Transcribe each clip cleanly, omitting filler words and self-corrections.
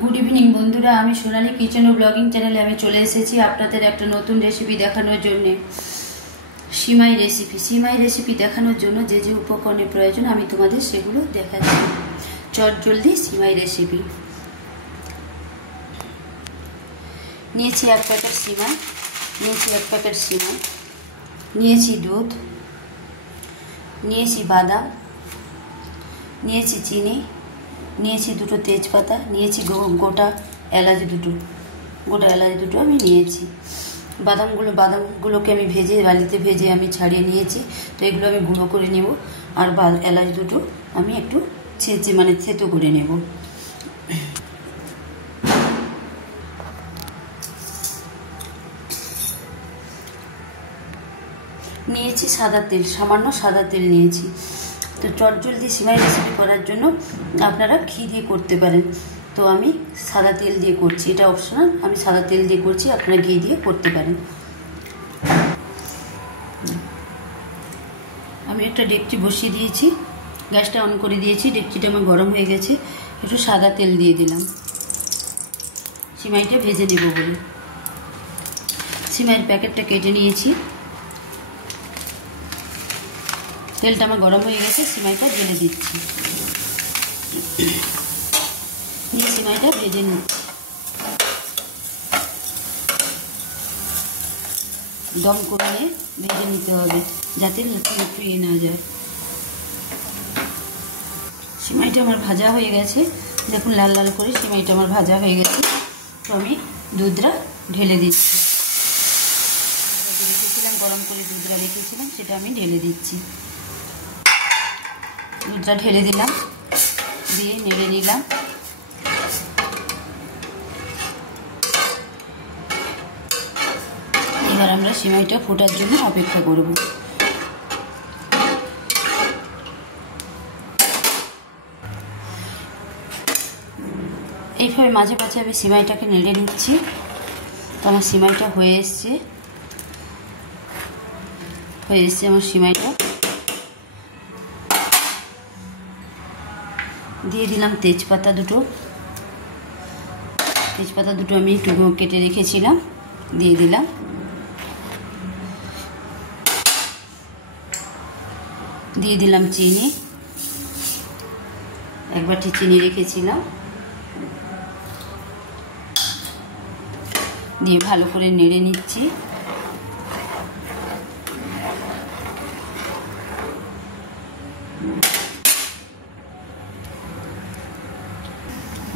Good evening बंधुरा आमी Sonali kitchen और ब्लॉगिंग चैनले आमी चले एसेछि आपनादेर एकटा नतून रेसिपि देखानोर जन्य सिमाई रेसिपि देखानोर जन्य जे जे उपकरণের प्रयोजन आमी तोमादेर सेगुलो देखाচ্ছি। चटजलदी सिमाई रेसिपि निয়েছি एक पैकेट सिमाई, निয়েছি एक पैकेट सिमाई, निয়েছি दूध, निয়েছি बादाम, निয়েছি चीनी, নিয়েছি দুটো তেজপাতা, নিয়েছি গোটা এলাচ দুটো আমি নিয়েছি। বাদামগুলোকে আমি ভেজে বালিতে ভেজে আমি ছাড়িয়ে নিয়েছি। তো এগুলো আমি গুঁড়ো করে নেব। আর এলাচ দুটো আমি একটু থেতো করে নেব। নিয়েছি সাদা তেল, সামান্য সাদা তেল নিয়েছি। তো চটজলদি সিমাই রেসিপি করার জন্য আপনারা ঘি দিয়ে করতে পারেন, তো আমি সাদা তেল দিয়ে করছি, এটা অপশনাল। আমি সাদা তেল দিয়ে করছি, আপনারা ঘি দিয়ে করতে পারেন। আমি একটা ডেকচি বসিয়ে দিয়েছি, গ্যাসটা অন করে দিয়েছি, ডেকচিটা আমার গরম হয়ে গেছে। একটু সাদা তেল দিয়ে দিলাম সিমাইটা ভেজে নেব বলে। সিমাইয়ের প্যাকেটটা কেটে নিয়েছি, তেলটা আমার গরম হয়ে গেছে, সিমাইটা ঢেলে দিচ্ছি। নিয়ে সিমাইটা ভেজে নিচ্ছি, দম করে নিয়ে ভেজে নিতে হবে যাতে একটু না যায়। সিমাইটা আমার ভাজা হয়ে গেছে, দেখুন লাল লাল করে সিমাইটা আমার ভাজা হয়ে গেছে। তো আমি দুধটা ঢেলে দিচ্ছি, রেখেছিলাম গরম করে দুধটা রেখেছিলাম, সেটা আমি ঢেলে দিচ্ছি। দুধটা ঢেলে দিলাম, দিয়ে নেড়ে নিলাম। এবার আমরা সিমাইটা ফোটার জন্য অপেক্ষা করব। এইভাবে মাঝে মাঝে আমি সিমাইটাকে নেড়ে নিচ্ছি। তো আমার সিমাইটা হয়ে এসছে আমার সিমাইটা। দিয়ে দিলাম তেজপাতা দুটো আমি একটু কেটে রেখেছিলাম, দিয়ে দিলাম। দিয়ে দিলাম চিনি, এক বাটি চিনি রেখেছিলাম, দিয়ে ভালো করে নেড়ে নিচ্ছি।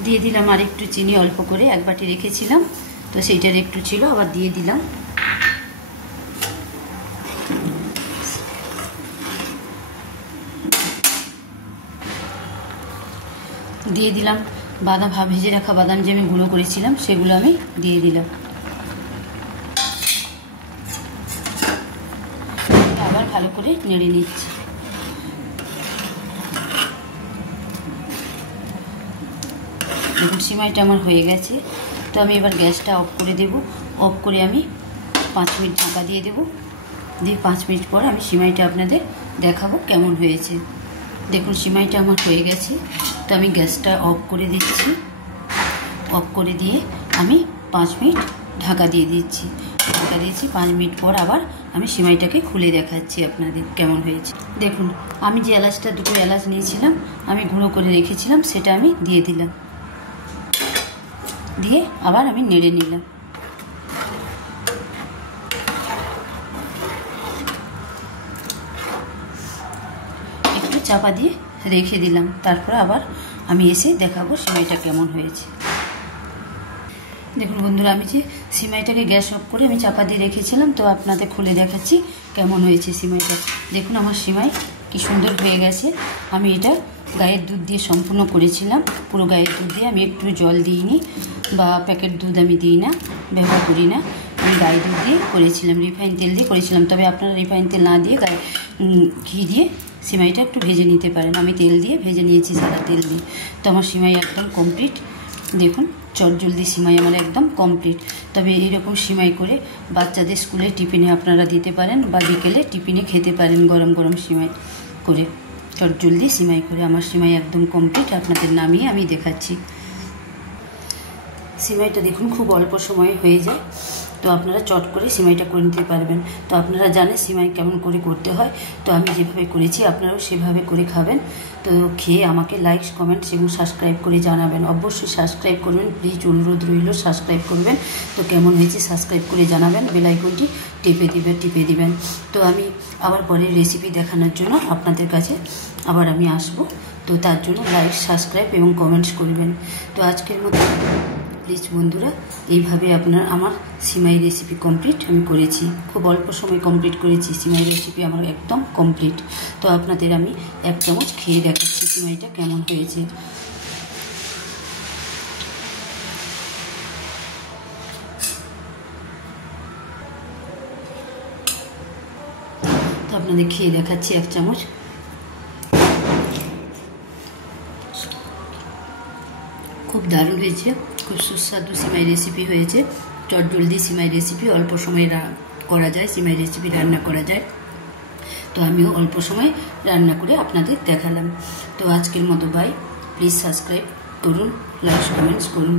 দিয়ে দিলাম আর একটু চিনি, অল্প করে এক বাটি রেখেছিলাম, তো সেইটার একটু ছিল, আবার দিয়ে দিলাম। দিয়ে দিলাম ভেজে রাখা বাদাম যে আমি গুঁড়ো করেছিলাম, সেগুলো আমি দিয়ে দিলাম। আবার ভালো করে নেড়ে নিচ্ছি। দেখুন সিমাইটা আমার হয়ে গেছে। তো আমি এবার গ্যাসটা অফ করে দেব। অফ করে আমি 5 মিনিট ঢাকা দিয়ে দেব। দিয়ে 5 মিনিট পর আমি সিমাইটা আপনাদের দেখাবো কেমন হয়েছে। দেখুন সিমাইটা আমার হয়ে গেছে। তো আমি গ্যাসটা অফ করে দিচ্ছি। অফ করে দিয়ে আমি 5 মিনিট ঢাকা দিয়ে দিচ্ছি। 5 মিনিট পর আবার আমি সিমাইটাকে খুলে দেখাচ্ছি আপনাদের কেমন হয়েছে। দেখুন আমি যে দুটো এলাচ নিয়েছিলাম, আমি গুঁড়ো করে রেখেছিলাম, সেটা আমি দিয়ে দিলাম। দিয়ে আবার আমি নেড়ে নিলাম। একটু চাপা দিয়ে রেখে দিলাম, তারপর আবার আমি এসে দেখাবো সিমাইটা কেমন হয়েছে। দেখুন বন্ধুরা, আমি যে সিমাইটাকে গ্যাস অফ করে আমি চাপা দিয়ে রেখেছিলাম, তো আপনাদের খুলে দেখাচ্ছি কেমন হয়েছে সিমাইটা। দেখুন আমার সিমাই কি সুন্দর হয়ে গেছে। আমি এটা গায়ের দুধ দিয়ে সম্পূর্ণ করেছিলাম, পুরো গায়ের দুধ দিয়ে, আমি একটু জল দিইনি বা প্যাকেট দুধ আমি দিই না, ব্যবহার করি না। আমি গায়ে দুধ দিয়ে করেছিলাম, রিফাইন তেল দিয়ে করেছিলাম। তবে আপনারা রিফাইন তেল না দিয়ে ঘি দিয়ে সিমাইটা একটু ভেজে নিতে পারেন। আমি তেল দিয়ে ভেজে নিয়েছি, সাদা তেল দিয়ে। তো আমার সিমাই একদম কমপ্লিট। দেখুন চটজলদি সিমাই আমার একদম কমপ্লিট। তবে এইরকম সিমাই করে বাচ্চাদের স্কুলে টিফিনে আপনারা দিতে পারেন, বা বিকেলে টিফিনে খেতে পারেন গরম গরম সিমাই করে। চটজলদি সিমাই করে আমার সিমাই একদম কমপ্লিট। আপনাদের নামিয়ে আমি দেখাচ্ছি। সিমাইটা দেখুন খুব অল্প সময়ে হয়ে যায়, তো আপনারা চট করে সিমাইটা করে নিতে পারবেন। তো আপনারা জানেন সিমাই কেমন করে করতে হয়, তো আমি যেভাবে করেছি আপনারাও সেভাবে করে খাবেন। তো খেয়ে আমাকে লাইক, কমেন্টস এবং সাবস্ক্রাইব করে জানাবেন। অবশ্যই সাবস্ক্রাইব করবেন, প্লিজ অনুরোধ রইল, সাবস্ক্রাইব করবেন। তো কেমন হয়েছে সাবস্ক্রাইব করে জানাবেন, বেল আইকনটি টিপে দিবেন। তো আমি আবার পরের রেসিপি দেখানোর জন্য আপনাদের কাছে আবার আমি আসব। তো তার জন্য লাইক, সাবস্ক্রাইব এবং কমেন্টস করবেন। তো আজকের মতো প্লিজ বন্ধুরা, এইভাবে আমার সিমাই রেসিপি কমপ্লিট আমি করেছি, খুব অল্প সময় কমপ্লিট করেছি। সিমাই রেসিপি আমার একদম কমপ্লিট। তো আপনাদের আমি 1 চামচ খেয়ে দেখাচ্ছি সিমাইটা কেমন হয়েছে। তো আপনাদের খেয়ে দেখাচ্ছি 1 চামচ। খুব দারুণ হয়েছে, খুব সুস্বাদু সিমাই রেসিপি হয়েছে। চটজলদি সিমাই রেসিপি, অল্প সময়ে করা যায়, সিমাই রেসিপি রান্না করা যায়। তো আমিও অল্প সময় রান্না করে আপনাদের দেখালাম। তো আজকের মতো বাই, প্লিজ সাবস্ক্রাইব করুন, লাইক কমেন্টস করুন।